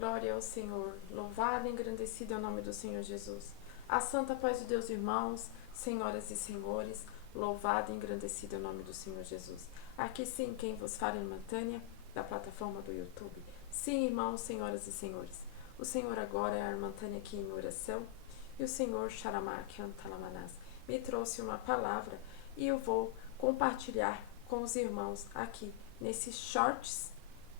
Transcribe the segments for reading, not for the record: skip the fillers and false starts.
Glória ao Senhor. Louvado e engrandecido é o nome do Senhor Jesus. A santa paz de Deus, irmãos, senhoras e senhores, louvado e engrandecido é o nome do Senhor Jesus. Aqui sim, quem vos fala é irmã Tânia, da plataforma do YouTube. Sim, irmãos, senhoras e senhores. O Senhor agora é a irmã Tânia aqui em oração. E o Senhor, Sharamak Antalamanás, me trouxe uma palavra e eu vou compartilhar com os irmãos aqui nesse shorts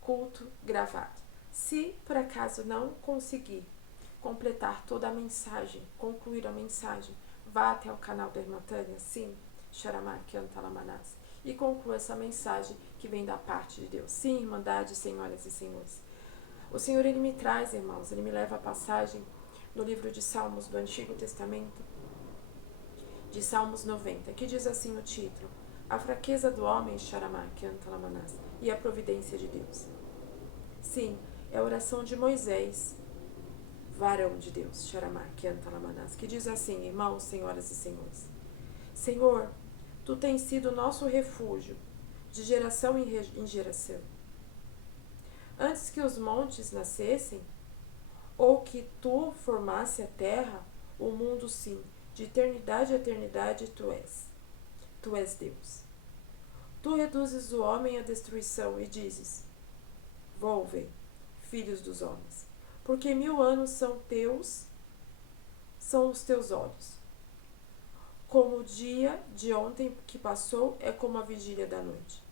culto gravado. Se por acaso não conseguir completar toda a mensagem, concluir a mensagem, vá até o canal da irmã Tânia, sim, Sharamak Antalamanás, e conclua essa mensagem que vem da parte de Deus. Sim, irmandade, senhoras e senhores. O Senhor, Ele me traz, irmãos, Ele me leva a passagem no livro de Salmos do Antigo Testamento, de Salmos 90, que diz assim o título: A fraqueza do homem, Sharamak Antalamanás, e a providência de Deus. Sim, é a oração de Moisés, varão de Deus, Sharamak Antalamanás, que diz assim, irmãos, senhoras e senhores: Senhor, Tu tens sido nosso refúgio, de geração em geração. Antes que os montes nascessem, ou que Tu formasse a terra, o mundo sim, de eternidade a eternidade Tu és. Tu és Deus. Tu reduzes o homem à destruição e dizes: Volvem, filhos dos homens, porque 1000 anos são os teus olhos. Como o dia de ontem que passou é como a vigília da noite.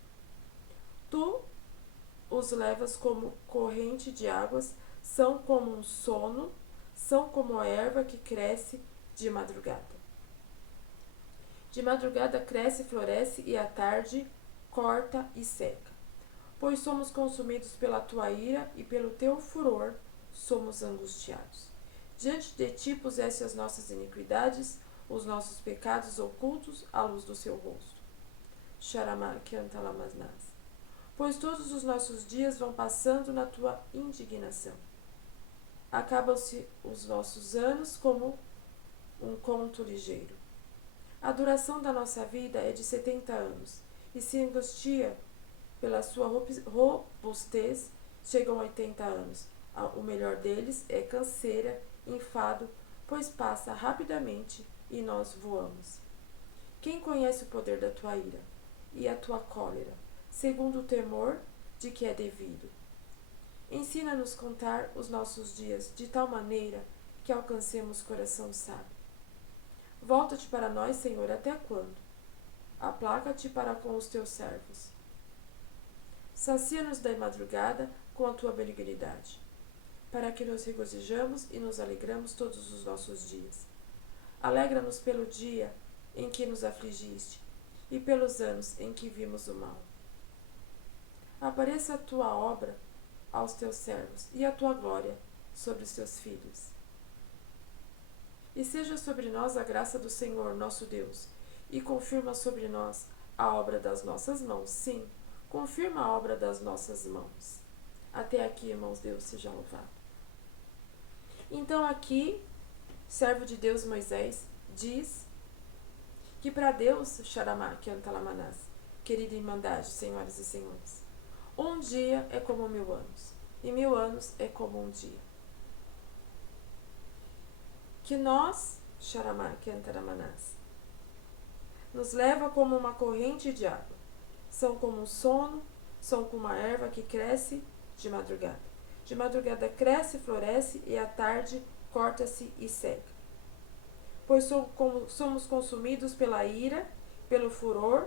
Tu os levas como corrente de águas, são como um sono, são como a erva que cresce de madrugada. De madrugada cresce e floresce, e à tarde corta e seca. Pois somos consumidos pela tua ira, e pelo teu furor somos angustiados. Diante de ti puseste as nossas iniquidades, os nossos pecados ocultos à luz do seu rosto. Sharamak Antalamanás. Pois todos os nossos dias vão passando na tua indignação. Acabam-se os nossos anos como um conto ligeiro. A duração da nossa vida é de 70 anos, e se angustia pela sua robustez, chegam a 80 anos. O melhor deles é canseira, enfado, pois passa rapidamente e nós voamos. Quem conhece o poder da tua ira e a tua cólera, segundo o temor de que é devido? Ensina-nos contar os nossos dias de tal maneira que alcancemos coração sábio. Volta-te para nós, Senhor, até quando? Aplaca-te para com os teus servos. Sacia-nos da madrugada com a tua benignidade, para que nos regozijamos e nos alegramos todos os nossos dias. Alegra-nos pelo dia em que nos afligiste e pelos anos em que vimos o mal. Apareça a tua obra aos teus servos e a tua glória sobre os teus filhos. E seja sobre nós a graça do Senhor, nosso Deus, e confirma sobre nós a obra das nossas mãos. Sim, confirma a obra das nossas mãos. Até aqui, irmãos, Deus seja louvado. Então aqui, servo de Deus Moisés diz que para Deus, Sharamak Antalamanás, querida irmandade, senhoras e senhores, um dia é como 1000 anos, e 1000 anos é como um dia. Que nós, Sharamak Antalamanás, nos leva como uma corrente de água, são como um sono, são como uma erva que cresce de madrugada. De madrugada cresce e floresce, e à tarde corta-se e seca. Pois somos consumidos pela ira, pelo furor,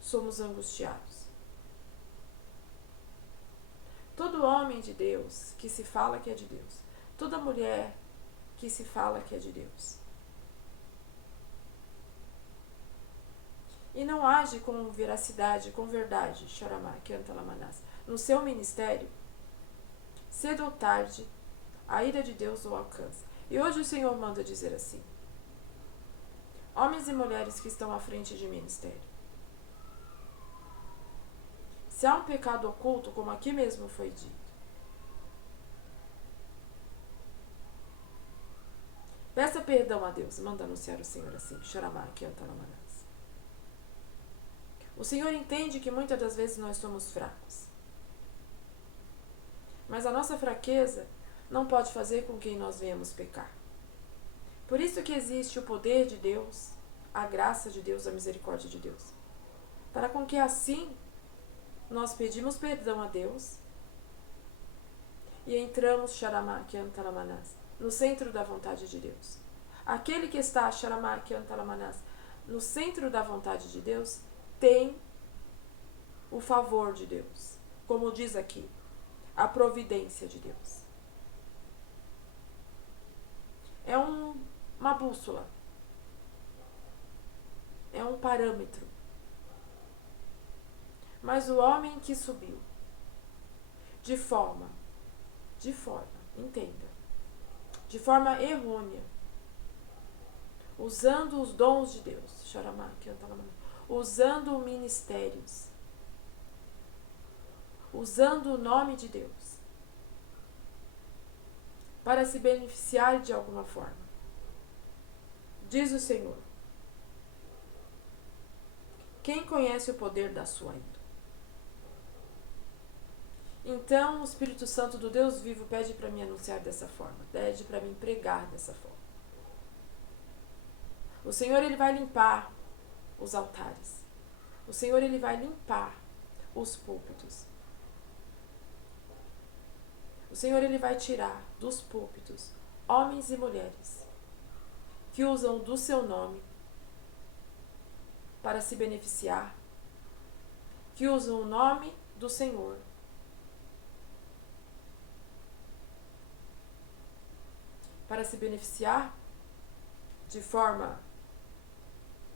somos angustiados. Todo homem de Deus que se fala que é de Deus, toda mulher que se fala que é de Deus, e não age com veracidade, com verdade, Sharamak Antalamanás, no seu ministério, cedo ou tarde, a ira de Deus o alcança. E hoje o Senhor manda dizer assim: homens e mulheres que estão à frente de ministério, se há um pecado oculto, como aqui mesmo foi dito, peça perdão a Deus, manda anunciar o Senhor assim, Sharamak Antalamanás. O Senhor entende que muitas das vezes nós somos fracos, mas a nossa fraqueza não pode fazer com que nós venhamos pecar. Por isso que existe o poder de Deus, a graça de Deus, a misericórdia de Deus. Para com que assim nós pedimos perdão a Deus e entramos no centro da vontade de Deus. Aquele que está no centro da vontade de Deus tem o favor de Deus. Como diz aqui, a providência de Deus. É uma bússola. É um parâmetro. Mas o homem que subiu de forma, entenda, de forma errônea, usando os dons de Deus, usando ministérios, usando o nome de Deus, para se beneficiar de alguma forma. Diz o Senhor: quem conhece o poder da sua ira? Então o Espírito Santo do Deus vivo pede para me anunciar dessa forma, pede para me pregar dessa forma. O Senhor, Ele vai limpar os altares. O Senhor, Ele vai limpar os púlpitos. O Senhor, Ele vai tirar dos púlpitos homens e mulheres que usam do seu nome para se beneficiar, que usam o nome do Senhor para se beneficiar de forma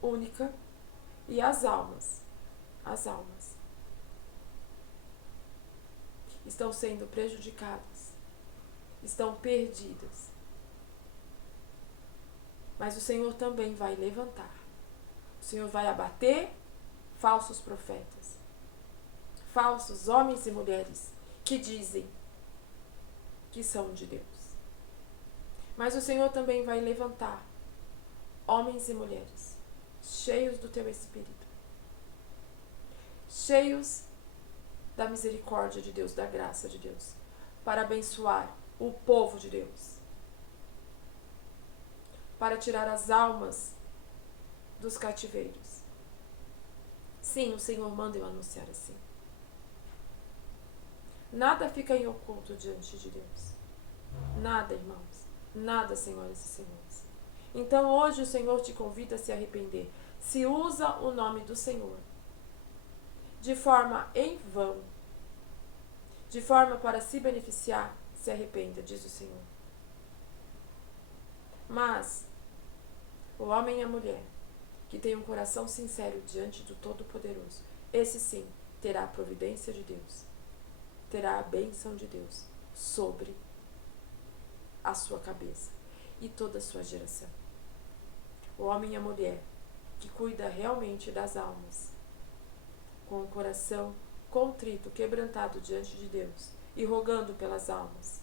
única, e as almas estão sendo prejudicadas, estão perdidas. Mas o Senhor também vai levantar. O Senhor vai abater falsos profetas, falsos homens e mulheres que dizem que são de Deus. Mas o Senhor também vai levantar homens e mulheres cheios do teu Espírito, cheios da misericórdia de Deus, da graça de Deus, para abençoar o povo de Deus, para tirar as almas dos cativeiros. Sim, o Senhor manda eu anunciar assim. Nada fica em oculto diante de Deus. Nada, irmãos. Nada, senhoras e senhores. Então hoje o Senhor te convida a se arrepender. Se usa o nome do Senhor de forma em vão, de forma para se beneficiar, se arrependa, diz o Senhor. Mas o homem e a mulher que tem um coração sincero diante do Todo-Poderoso, esse sim terá a providência de Deus, terá a bênção de Deus sobre a sua cabeça e toda a sua geração. O homem e a mulher que cuida realmente das almas, com o coração contrito, quebrantado diante de Deus e rogando pelas almas,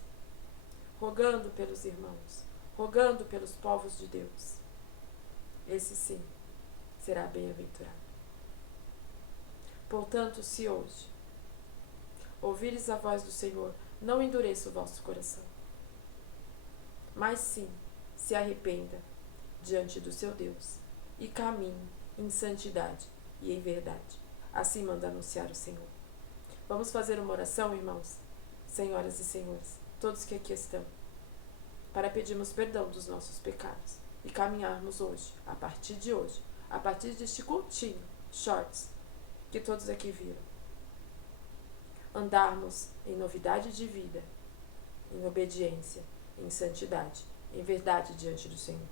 rogando pelos irmãos, rogando pelos povos de Deus, esse sim será bem-aventurado. Portanto, se hoje ouvires a voz do Senhor, não endureça o vosso coração, mas sim se arrependa diante do seu Deus e caminhe em santidade e em verdade. Assim manda anunciar o Senhor. Vamos fazer uma oração, irmãos, senhoras e senhores, todos que aqui estão, para pedirmos perdão dos nossos pecados e caminharmos hoje, a partir de hoje, a partir deste cultinho, shorts, que todos aqui viram, andarmos em novidade de vida, em obediência, em santidade, em verdade diante do Senhor.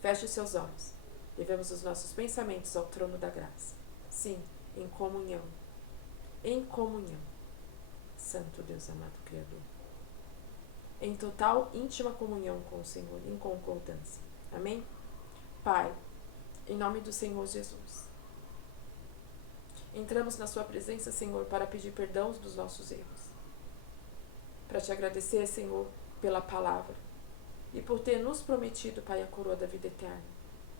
Feche os seus olhos. Levemos os nossos pensamentos ao trono da graça. Sim, em comunhão. Em comunhão. Santo Deus amado Criador. Em total íntima comunhão com o Senhor, em concordância. Amém? Pai, em nome do Senhor Jesus, entramos na sua presença, Senhor, para pedir perdão dos nossos erros. Para te agradecer, Senhor, pela palavra e por ter nos prometido, Pai, a coroa da vida eterna,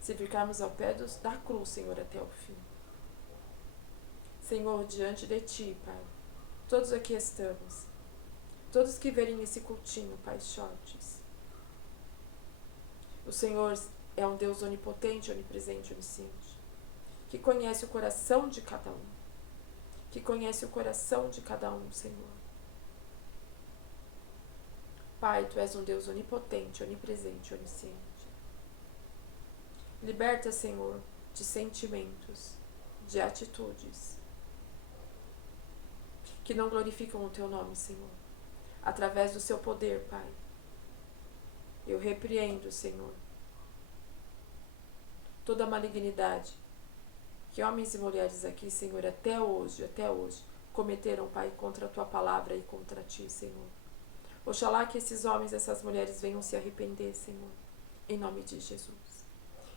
se ficarmos ao pé da cruz, Senhor, até o fim. Senhor, diante de Ti, Pai, todos aqui estamos, Todos que verem esse cultinho, Pai, shorts. O Senhor é um Deus onipotente, onipresente, onisciente, que conhece o coração de cada um. Que conhece o coração de cada um, Senhor. Pai, Tu és um Deus onipotente, onipresente, onisciente. Liberta, Senhor, de sentimentos, de atitudes que não glorificam o Teu nome, Senhor. Através do Seu poder, Pai. Eu repreendo, Senhor, toda a malignidade que homens e mulheres aqui, Senhor, até hoje, cometeram, Pai, contra a Tua palavra e contra Ti, Senhor. Oxalá que esses homens e essas mulheres venham se arrepender, Senhor, em nome de Jesus.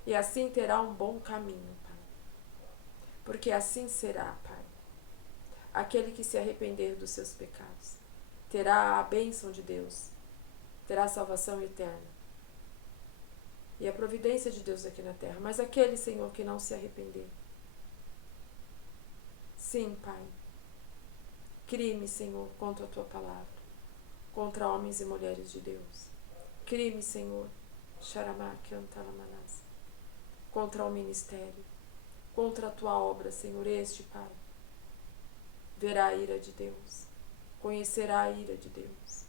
E assim terá um bom caminho, Pai. Porque assim será, Pai. Aquele que se arrepender dos seus pecados terá a bênção de Deus, terá a salvação eterna e a providência de Deus aqui na terra. Mas aquele, Senhor, que não se arrepender, sim, Pai, crime, Senhor, contra a Tua palavra, contra homens e mulheres de Deus. Crime, Senhor, contra o ministério, contra a Tua obra, Senhor. Este, Pai, verá a ira de Deus, conhecerá a ira de Deus.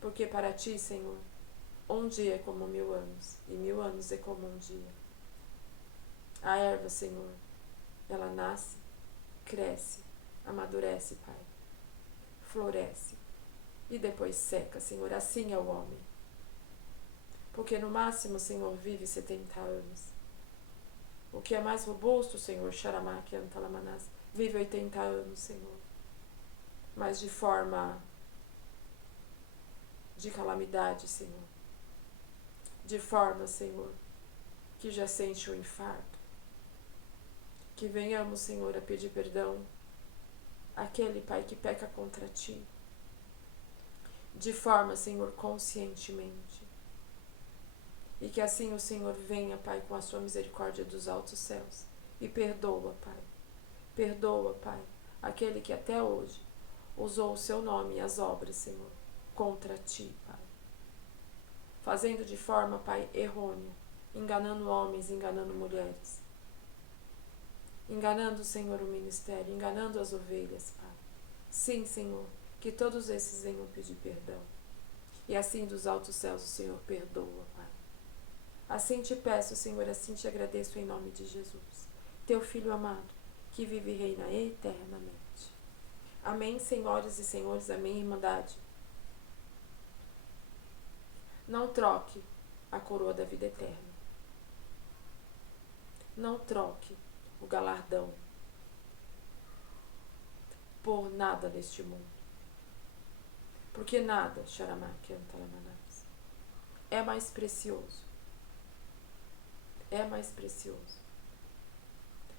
Porque para Ti, Senhor, um dia é como 1000 anos, e 1000 anos é como um dia. A erva, Senhor, ela nasce, cresce, amadurece, Pai, floresce e depois seca, Senhor. Assim é o homem. Porque no máximo, Senhor, vive 70 anos. O que é mais robusto, Senhor, vive 80 anos, Senhor. Mas de forma de calamidade, Senhor. De forma, Senhor, que já sente o infarto. Que venhamos, Senhor, a pedir perdão àquele, Pai, que peca contra Ti. De forma, Senhor, conscientemente. E que assim o Senhor venha, Pai, com a Sua misericórdia dos altos céus. E perdoa, Pai. Perdoa, Pai, aquele que até hoje usou o Seu nome e as obras, Senhor, contra Ti, Pai. Fazendo de forma, Pai, errônea, enganando homens, enganando mulheres. Enganando, Senhor, o ministério, enganando as ovelhas, Pai. Sim, Senhor, que todos esses venham pedir perdão. E assim dos altos céus o Senhor perdoa, Pai. Assim te peço, Senhor, assim te agradeço em nome de Jesus, Teu Filho amado, que vive e reina eternamente. Amém, senhoras e senhores, amém, Irmandade. Não troque a coroa da vida eterna. Não troque o galardão por nada neste mundo. Porque nada, é mais precioso. É mais precioso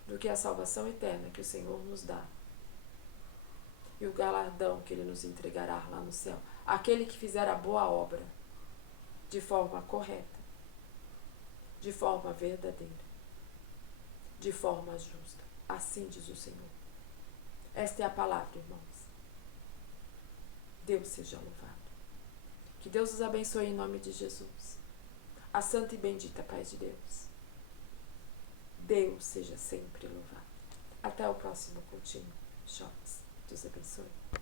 do que a salvação eterna que o Senhor nos dá. E o galardão que Ele nos entregará lá no céu. Aquele que fizer a boa obra de forma correta, de forma verdadeira, de forma justa. Assim diz o Senhor. Esta é a palavra, irmãos. Deus seja louvado. Que Deus os abençoe em nome de Jesus. A santa e bendita paz de Deus. Deus seja sempre louvado. Até o próximo cultinho. Shots. Deus abençoe.